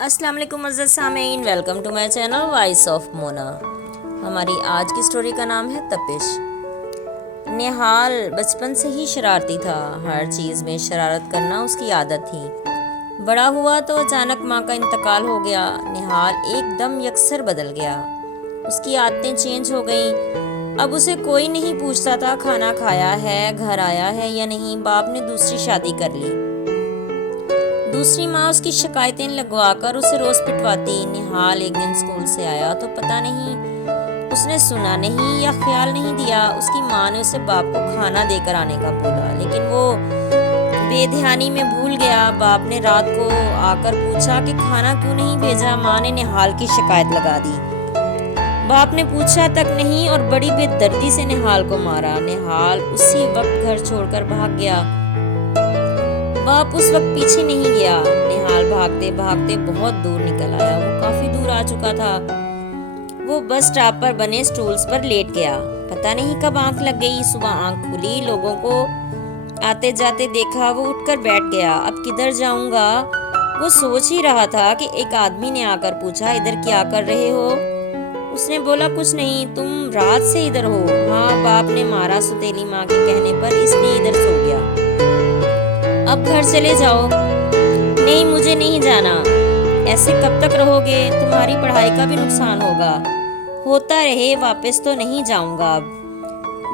السلام علیکم معزز سامعین، welcome to my channel voice of Mona. ہماری آج کی سٹوری کا نام ہے تپش۔ نہال بچپن سے ہی شرارتی تھا، ہر چیز میں شرارت کرنا اس کی عادت تھی۔ بڑا ہوا تو اچانک ماں کا انتقال ہو گیا۔ نہال ایک دم یکسر بدل گیا، اس کی عادتیں چینج ہو گئیں۔ اب اسے کوئی نہیں پوچھتا تھا کھانا کھایا ہے، گھر آیا ہے یا نہیں۔ باپ نے دوسری شادی کر لی، دوسری ماں اس کی شکایتیں لگوا کر اسے روز پٹواتی۔ نہال ایک دن اسکول سے آیا تو پتہ نہیں اس نے سنا نہیں یا خیال نہیں دیا۔ اس کی ماں نے اسے باپ کو کھانا دے کر آنے کا بولا، لیکن وہ بے دھیانی میں بھول گیا۔ باپ نے رات کو آ کر پوچھا کہ کھانا کیوں نہیں بھیجا۔ ماں نے نہال کی شکایت لگا دی۔ باپ نے پوچھا تک نہیں اور بڑی بے دردی سے نہال کو مارا۔ نہال اسی وقت گھر چھوڑ کر بھاگ گیا۔ باپ اس وقت پیچھے نہیں گیا۔ نہال بھاگتے بھاگتے بہت دور نکل آیا، وہ کافی دور آ چکا تھا۔ وہ بس اسٹاپ پر بنے سٹولز پر لیٹ گیا۔ پتہ نہیں کب آنکھ لگ گئی۔ صبح آنکھ کھلی، لوگوں کو آتے جاتے دیکھا، وہ اٹھ کر بیٹھ گیا۔ اب کدھر جاؤں گا؟ وہ سوچ ہی رہا تھا کہ ایک آدمی نے آ کر پوچھا، ادھر کیا کر رہے ہو؟ اس نے بولا، کچھ نہیں، تم رات سے ادھر ہو؟ ہاں، باپ نے مارا سوتیلی ماں کے کہنے پر، اس لیے ادھر سو گیا۔ اب گھر چلے جاؤ۔ نہیں، مجھے نہیں جانا۔ ایسے کب تک رہو گے؟ تمہاری پڑھائی کا بھی نقصان ہوگا۔ ہوتا رہے، واپس تو نہیں جاؤں گا اب۔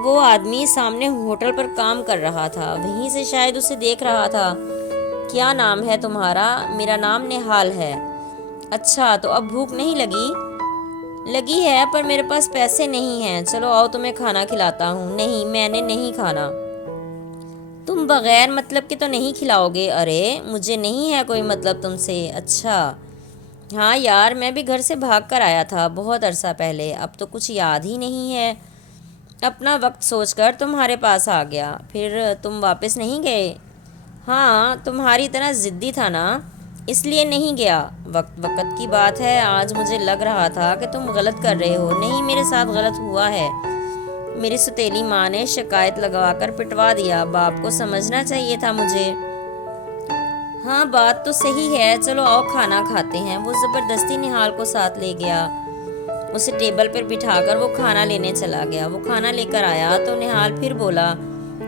وہ آدمی سامنے ہوٹل پر کام کر رہا تھا، وہیں سے شاید اسے دیکھ رہا تھا۔ کیا نام ہے تمہارا؟ میرا نام نہال ہے۔ اچھا، تو اب بھوک نہیں لگی؟ لگی ہے، پر میرے پاس پیسے نہیں ہیں۔ چلو آؤ، تمہیں کھانا کھلاتا ہوں۔ نہیں، میں نے نہیں کھانا۔ تم بغیر مطلب کے تو نہیں کھلاؤ گے؟ ارے مجھے نہیں ہے کوئی مطلب تم سے۔ اچھا، ہاں یار، میں بھی گھر سے بھاگ کر آیا تھا بہت عرصہ پہلے، اب تو کچھ یاد ہی نہیں ہے۔ اپنا وقت سوچ کر تمہارے پاس آ گیا۔ پھر تم واپس نہیں گئے؟ ہاں، تمہاری طرح ضدی تھا نا، اس لیے نہیں گیا۔ وقت کی بات ہے، آج مجھے لگ رہا تھا کہ تم غلط کر رہے ہو۔ نہیں، میرے ساتھ غلط ہوا ہے۔ میری سوتیلی ماں نے شکایت لگوا کر پٹوا دیا۔ باپ کو سمجھنا چاہیے تھا مجھے۔ ہاں، بات تو صحیح ہے، چلو آؤ کھانا کھاتے ہیں۔ وہ زبردستی نہال کو ساتھ لے گیا، اسے ٹیبل پر بٹھا کر وہ کھانا لینے چلا گیا۔ وہ کھانا لے کر آیا تو نہال پھر بولا،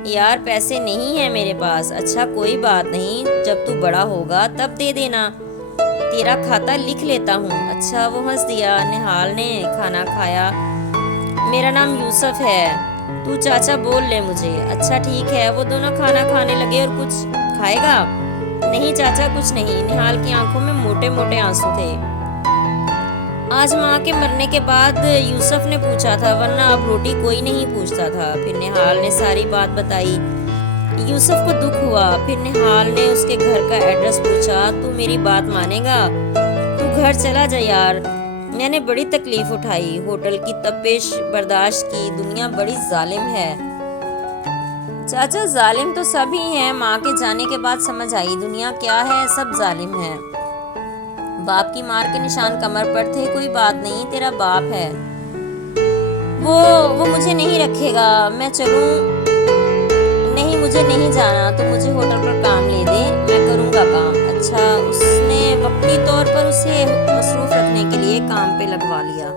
یار پیسے نہیں ہیں میرے پاس۔ اچھا کوئی بات نہیں، جب تو بڑا ہوگا تب دے دینا، تیرا کھاتا لکھ لیتا ہوں۔ اچھا، وہ ہنس دیا۔ نہال نے کھانا کھایا۔ میرا نام یوسف ہے، تو چاچا بول لے مجھے۔ اچھا ٹھیک ہے۔ وہ دونوں کھانا کھانے لگے۔ اور کچھ کھائے گا؟ نہیں چاچا، کچھ نہیں۔ نہال کی آنکھوں میں موٹے موٹے آنسو تھے۔ آج ماں کے مرنے کے بعد یوسف نے پوچھا تھا، ورنہ اب روٹی کوئی نہیں پوچھتا تھا۔ پھر نہال نے ساری بات بتائی۔ یوسف کو دکھ ہوا۔ پھر نہال نے اس کے گھر کا ایڈریس پوچھا۔ تو میری بات مانے گا؟ تو گھر چلا جا یار، میں نے بڑی تکلیف اٹھائی، ہوٹل کی تپش برداشت کی، دنیا بڑی ظالم ہے۔ چاچا ظالم تو سب ہی ہیں، ماں کے جانے کے بعد سمجھ آئی دنیا کیا ہے، سب ظالم ہیں۔ باپ کی مار کے نشان کمر پر تھے، کوئی بات نہیں، تیرا باپ ہے، وہ مجھے نہیں رکھے گا، میں چلوں؟ نہیں، مجھے نہیں جانا، تو مجھے ہوٹل پر کام لے دے، میں کروں گا کام۔ اچھا، اس نے وقتی طور پر اسے مصروف رکھنے کے لیے کام پہ لگوا لیا۔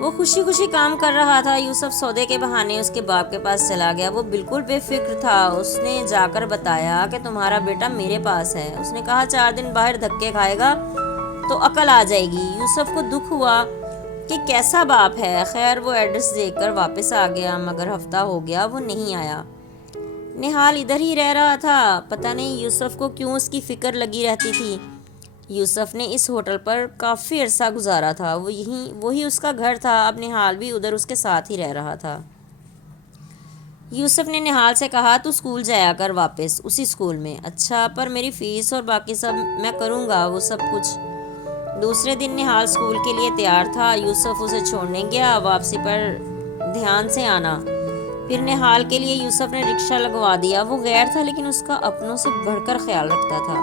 وہ خوشی خوشی کام کر رہا تھا۔ یوسف سودے کے بہانے اس کے باپ کے پاس چلا گیا۔ وہ بالکل بے فکر تھا۔ اس نے جا کر بتایا کہ تمہارا بیٹا میرے پاس ہے۔ اس نے کہا 4 دن باہر دھکے کھائے گا تو عقل آ جائے گی۔ یوسف کو دکھ ہوا کہ کیسا باپ ہے۔ خیر، وہ ایڈریس دے کر واپس آ گیا، مگر ہفتہ ہو گیا وہ نہیں آیا۔ نہال ادھر ہی رہ رہا تھا، پتہ نہیں یوسف کو کیوں اس کی فکر لگی رہتی تھی۔ یوسف نے اس ہوٹل پر کافی عرصہ گزارا تھا، وہی اس کا گھر تھا۔ اب نہال بھی ادھر اس کے ساتھ ہی رہ رہا تھا۔ یوسف نے نہال سے کہا، تو اسکول جایا کر واپس اسی اسکول میں۔ اچھا، پر میری فیس اور باقی سب میں کروں گا، وہ سب کچھ۔ دوسرے دن نہال اسکول کے لیے تیار تھا۔ یوسف اسے چھوڑنے گیا، واپسی پر دھیان سے آنا۔ پھر نہال کے لیے یوسف نے رکشہ لگوا دیا۔ وہ غیر تھا، لیکن اس کا اپنوں سے بڑھ کر خیال رکھتا تھا۔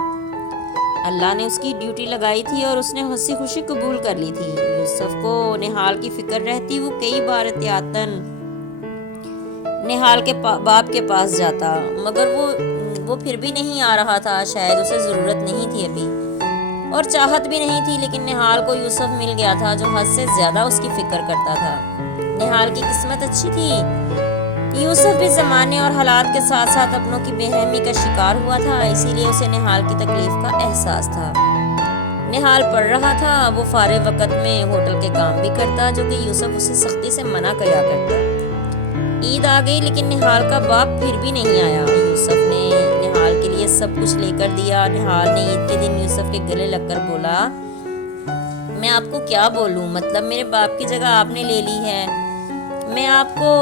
اللہ نے اس کی ڈیوٹی لگائی تھی اور اس نے ہنسی خوشی قبول کر لی تھی۔ یوسف کو نہال کی فکر رہتی، وہ کئی بار احتیاطاً نہال کے باپ کے پاس جاتا، مگر وہ وہ پھر بھی نہیں آ رہا تھا، شاید اسے ضرورت نہیں تھی ابھی، اور چاہت بھی نہیں تھی، لیکن نہال کو یوسف مل گیا تھا جو حد سے زیادہ اس کی فکر کرتا تھا۔ نہال کی قسمت اچھی تھی، یوسف بھی زمانے اور حالات کے ساتھ ساتھ اپنوں کی بے رحمی کا شکار ہوا تھا، اسی لیے اسے نہال کی تکلیف کا احساس تھا۔ نہال پڑھ رہا تھا، وہ فارغ وقت میں ہوٹل کے کام بھی کرتا جو کہ یوسف اسے سختی سے منع کیا کرتا۔ عید آ گئی لیکن نہال کا باپ پھر بھی نہیں آیا۔ یوسف نے نہال کے لیے سب کچھ لے کر دیا۔ نہال نے عید کے دن یوسف کے گلے لگ کر بولا، میں آپ کو کیا بولوں، مطلب میرے باپ کی جگہ آپ نے لے لی ہے، میں آپ کو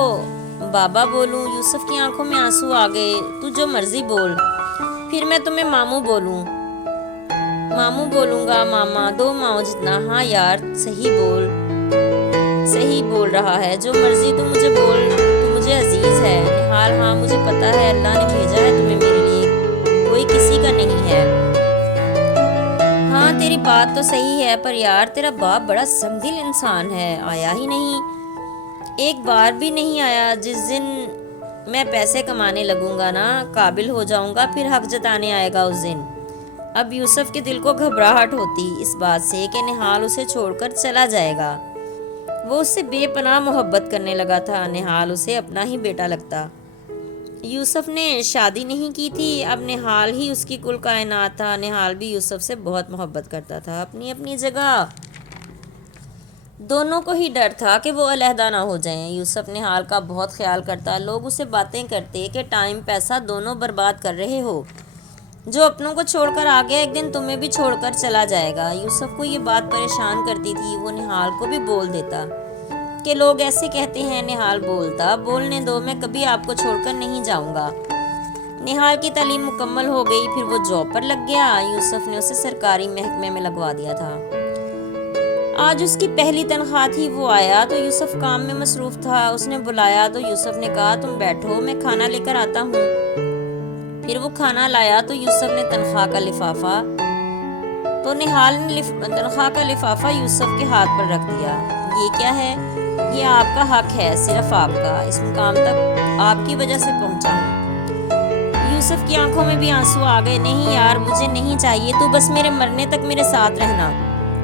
بابا بولوں؟ یوسف کی آنکھوں میں آنسو آ گئے۔ تو جو مرضی بول، پھر میں تمہیں ماموں بولوں؟ ماموں بولوں گا، ماما، دو ماؤں جتنا۔ ہاں یار، صحیح بول رہا ہے، جو مرضی تو مجھے بول، تو مجھے عزیز ہے۔ نہال، ہاں مجھے پتا ہے، اللہ نے بھیجا ہے تمہیں میرے لیے، کوئی کسی کا نہیں ہے۔ ہاں تیری بات تو صحیح ہے، پر یار تیرا باپ بڑا سنگدل انسان ہے، آیا ہی نہیں، ایک بار بھی نہیں آیا۔ جس دن میں پیسے کمانے لگوں گا نا، قابل ہو جاؤں گا، پھر حق جتانے آئے گا اس دن۔ اب یوسف کے دل کو گھبراہٹ ہوتی اس بات سے کہ نہال اسے چھوڑ کر چلا جائے گا۔ وہ اس سے بے پناہ محبت کرنے لگا تھا، نہال اسے اپنا ہی بیٹا لگتا۔ یوسف نے شادی نہیں کی تھی، اب نہال ہی اس کی کل کائنات تھا۔ نہال بھی یوسف سے بہت محبت کرتا تھا، اپنی اپنی جگہ دونوں کو ہی ڈر تھا کہ وہ علیحدہ نہ ہو جائیں۔ یوسف نہال کا بہت خیال کرتا، لوگ اسے باتیں کرتے کہ ٹائم پیسہ دونوں برباد کر رہے ہو، جو اپنوں کو چھوڑ کر آ گیا ایک دن تمہیں بھی چھوڑ کر چلا جائے گا۔ یوسف کو یہ بات پریشان کرتی تھی، وہ نہال کو بھی بول دیتا کہ لوگ ایسے کہتے ہیں۔ نہال بولتا، بولنے دو، میں کبھی آپ کو چھوڑ کر نہیں جاؤں گا۔ نہال کی تعلیم مکمل ہو گئی، پھر وہ جاب پر لگ گیا۔ یوسف نے اسے سرکاری محکمے میں لگوا دیا تھا۔ آج اس کی پہلی تنخواہ تھی، وہ آیا تو یوسف کام میں مصروف تھا۔ اس نے بلایا تو یوسف نے کہا، تم بیٹھو، میں کھانا لے کر آتا ہوں۔ پھر وہ کھانا لایا تو یوسف نے تنخواہ کا لفافہ نہال نے تنخواہ کا لفافہ یوسف کے ہاتھ پر رکھ دیا۔ یہ کیا ہے؟ یہ آپ کا حق ہے، صرف آپ کا، اس مقام تک آپ کی وجہ سے پہنچا ہوں۔ یوسف کی آنکھوں میں بھی آنسو آ گئے۔ نہیں یار، مجھے نہیں چاہیے، تو بس میرے مرنے تک میرے ساتھ رہنا۔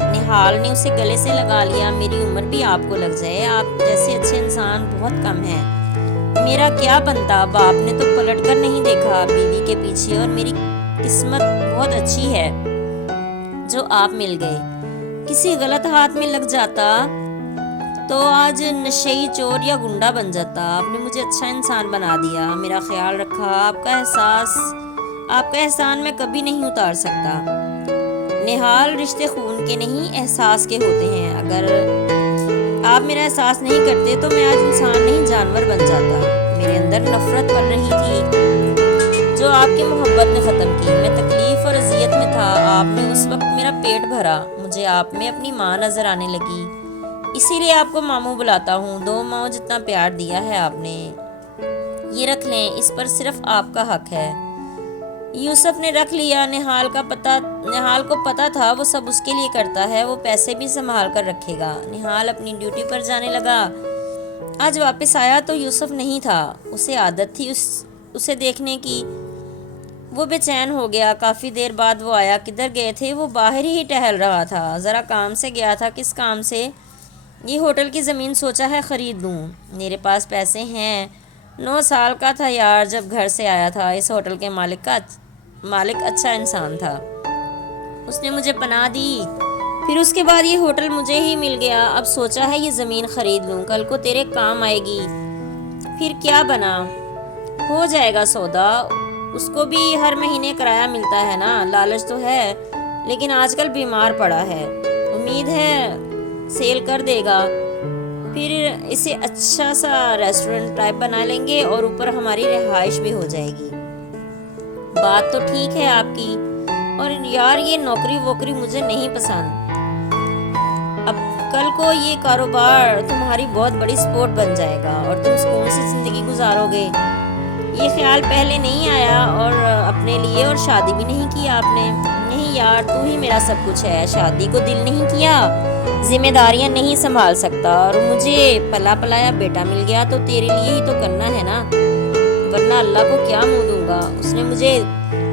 نہال نے اسے گلے سے لگا لیا، میری عمر بھی آپ کو لگ جائے، آپ جیسے اچھے انسان بہت کم ہیں، میرا کیا بنتا؟ باپ نے تو پلٹ کر نہیں دیکھا بیوی کے پیچھے، اور میری قسمت بہت اچھی ہے جو آپ مل گئے، کسی غلط ہاتھ میں لگ جاتا تو آج نشئی، چور یا گنڈا بن جاتا۔ آپ نے مجھے اچھا انسان بنا دیا، میرا خیال رکھا، آپ کا احسان میں کبھی نہیں اتار سکتا۔ نہال، رشتے خون کے نہیں احساس کے ہوتے ہیں، اگر آپ میرا احساس نہیں کرتے تو میں آج انسان نہیں جانور بن جاتا۔ میرے اندر نفرت پل رہی تھی جو آپ کی محبت نے ختم کی، میں تکلیف اور اذیت میں تھا، آپ نے اس وقت میرا پیٹ بھرا، مجھے آپ میں اپنی ماں نظر آنے لگی، اسی لیے آپ کو ماموں بلاتا ہوں، دو ماؤں جتنا پیار دیا ہے آپ نے، یہ رکھ لیں، اس پر صرف آپ کا حق ہے۔ یوسف نے رکھ لیا۔ نہال کو پتا تھا وہ سب اس کے لیے کرتا ہے، وہ پیسے بھی سنبھال کر رکھے گا۔ نہال اپنی ڈیوٹی پر جانے لگا۔ آج واپس آیا تو یوسف نہیں تھا، اسے عادت تھی اسے دیکھنے کی، وہ بے چین ہو گیا۔ کافی دیر بعد وہ آیا۔ کدھر گئے تھے؟ وہ باہر ہی ٹہل رہا تھا، ذرا کام سے گیا تھا۔ کس کام سے؟ یہ ہوٹل کی زمین سوچا ہے خرید لوں، میرے پاس پیسے ہیں۔ 9 سال کا تھا یار جب گھر سے آیا تھا۔ اس ہوٹل کے مالک اچھا انسان تھا، اس نے مجھے پناہ دی، پھر اس کے بعد یہ ہوٹل مجھے ہی مل گیا۔ اب سوچا ہے یہ زمین خرید لوں، کل کو تیرے کام آئے گی۔ پھر کیا بنا؟ ہو جائے گا سودا، اس کو بھی ہر مہینے کرایہ ملتا ہے نا، لالچ تو ہے لیکن آج کل بیمار پڑا ہے، امید ہے سیل کر دے گا، پھر اسے اچھا سا ریسٹورنٹ ٹائپ بنا لیں گے اور اوپر ہماری رہائش بھی ہو جائے گی۔ بات تو ٹھیک ہے آپ کی، اور یار یہ نوکری ووکری مجھے نہیں پسند، اب کل کو یہ کاروبار تمہاری بہت بڑی سپورٹ بن جائے گا اور تم سکون سے زندگی گزارو گے۔ یہ خیال پہلے نہیں آیا اور اپنے لیے، اور شادی بھی نہیں کی آپ نے؟ نہیں یار، تو ہی میرا سب کچھ ہے، شادی کو دل نہیں کیا، ذمہ داریاں نہیں سنبھال سکتا، اور مجھے پلا پلایا بیٹا مل گیا تو تیرے لیے ہی تو کرنا ہے نا۔ ورنہ اللہ کو کیا منہ دوں گا. اس نے مجھے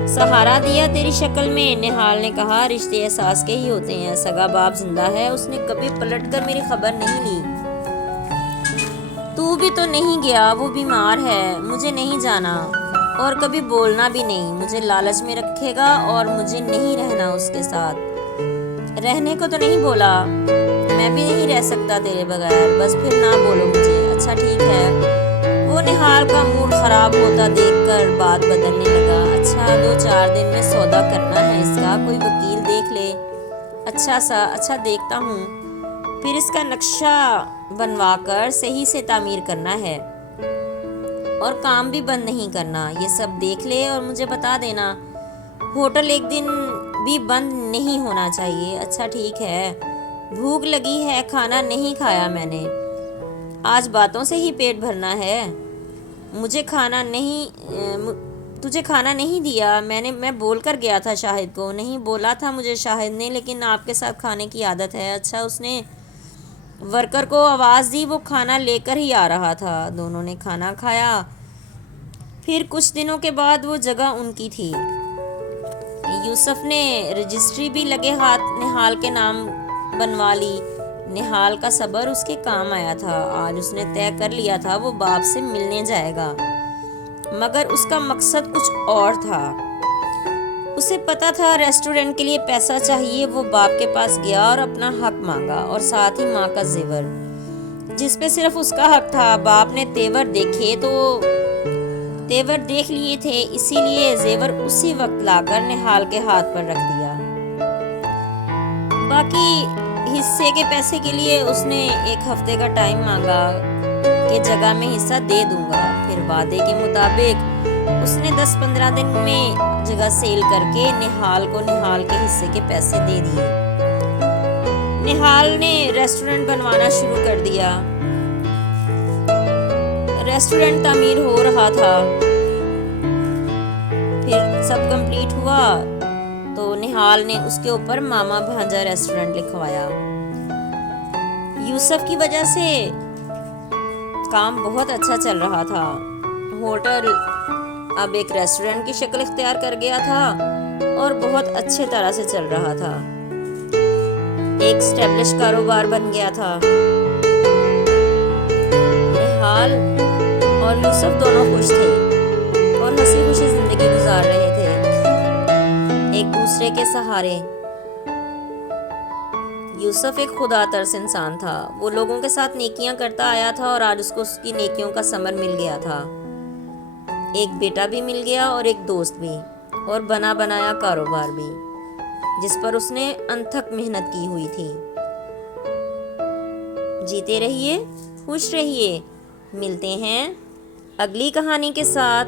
سہارا دیا تیری شکل میں. نہال نے کہا رشتے احساس کے ہی ہوتے ہیں. سگا باپ زندہ ہے. اس نے کبھی پلٹ کر میری خبر نہیں لی. تو بھی تو نہیں گیا. وہ بیمار ہے. مجھے نہیں جانا اور کبھی بولنا بھی نہیں. مجھے لالچ میں رکھے گا اور مجھے نہیں رہنا اس کے ساتھ. رہنے کو تو نہیں بولا. میں بھی نہیں رہ سکتا تیرے بغیر. بس پھر نہ بولو مجھے. اچھا ٹھیک ہے. وہ نہال کا موڈ خراب ہوتا دیکھ کر بات بدلنے لگا. اچھا 2-4 دن میں سودا کرنا ہے اس کا. کوئی وکیل دیکھ لے. اچھا دیکھتا ہوں. پھر اس کا نقشہ بنوا کر صحیح سے تعمیر کرنا ہے اور کام بھی بند نہیں کرنا. یہ سب دیکھ لے اور مجھے بتا دینا. ہوٹل ایک دن بھی بند نہیں ہونا چاہیے. اچھا ٹھیک ہے. بھوک لگی ہے. کھانا نہیں کھایا میں نے. آج باتوں سے ہی پیٹ بھرنا ہے. تجھے کھانا نہیں دیا. میں بول کر گیا تھا شاہد کو. نہیں بولا تھا مجھے شاہد نے، لیکن آپ کے ساتھ کھانے کی عادت ہے. اچھا اس نے ورکر کو آواز دی. وہ کھانا لے کر ہی آ رہا تھا. دونوں نے کھانا کھایا. پھر کچھ دنوں کے بعد وہ جگہ ان کی تھی. یوسف نے رجسٹری بھی لگے ہاتھ نہال کے نام بنوا لی. نہال کا صبر اس کے کام آیا تھا. آج اس نے طے کر لیا تھا وہ باپ سے ملنے جائے گا، مگر اس کا مقصد کچھ اور تھا. اسے پتا تھا ریسٹورنٹ کے لیے پیسہ چاہیے. وہ باپ کے پاس گیا اور اپنا حق مانگا اور ساتھ ہی ماں کا زیور جس پہ صرف اس کا حق تھا. باپ نے تیور دیکھ لیے تھے، اسی لیے زیور اسی وقت لا کر نہال کے ہاتھ پر رکھ دیا. باقی حصے کے پیسے کے لیے اس نے 1 ہفتے کا ٹائم مانگا کہ جگہ میں حصہ دے دوں گا. پھر وعدے کے مطابق اس نے 10-15 دن میں جگہ سیل کر کے نہال کو نہال کے حصے کے پیسے دے دیے. نہال نے ریسٹورنٹ بنوانا شروع کر دیا. ریسٹورنٹ تعمیر ہو رہا تھا. پھر سب کمپلیٹ ہوا تو نہال نے اس کے اوپر ماما بھانجا ریسٹورنٹ لکھوایا. یوسف کی وجہ سے کام بہت اچھا چل رہا تھا. ہوٹل اب ایک ریسٹورنٹ کی شکل اختیار کر گیا تھا اور بہت اچھے طرح سے چل رہا تھا. ایک اسٹیبلش کاروبار بن گیا تھا. نہال اور یوسف دونوں خوش تھے اور ہنسی خوشی زندگی گزار رہے تھے ایک دوسرے کے سہارے. یوسف ایک خدا ترس انسان تھا. وہ لوگوں کے ساتھ نیکیاں کرتا آیا تھا اور آج اس کو اس کی نیکیوں کا ثمر مل گیا تھا. ایک بیٹا بھی مل گیا اور ایک دوست بھی اور بنا بنایا کاروبار بھی جس پر اس نے انتھک محنت کی ہوئی تھی. جیتے رہیے، خوش رہیے. ملتے ہیں اگلی کہانی کے ساتھ.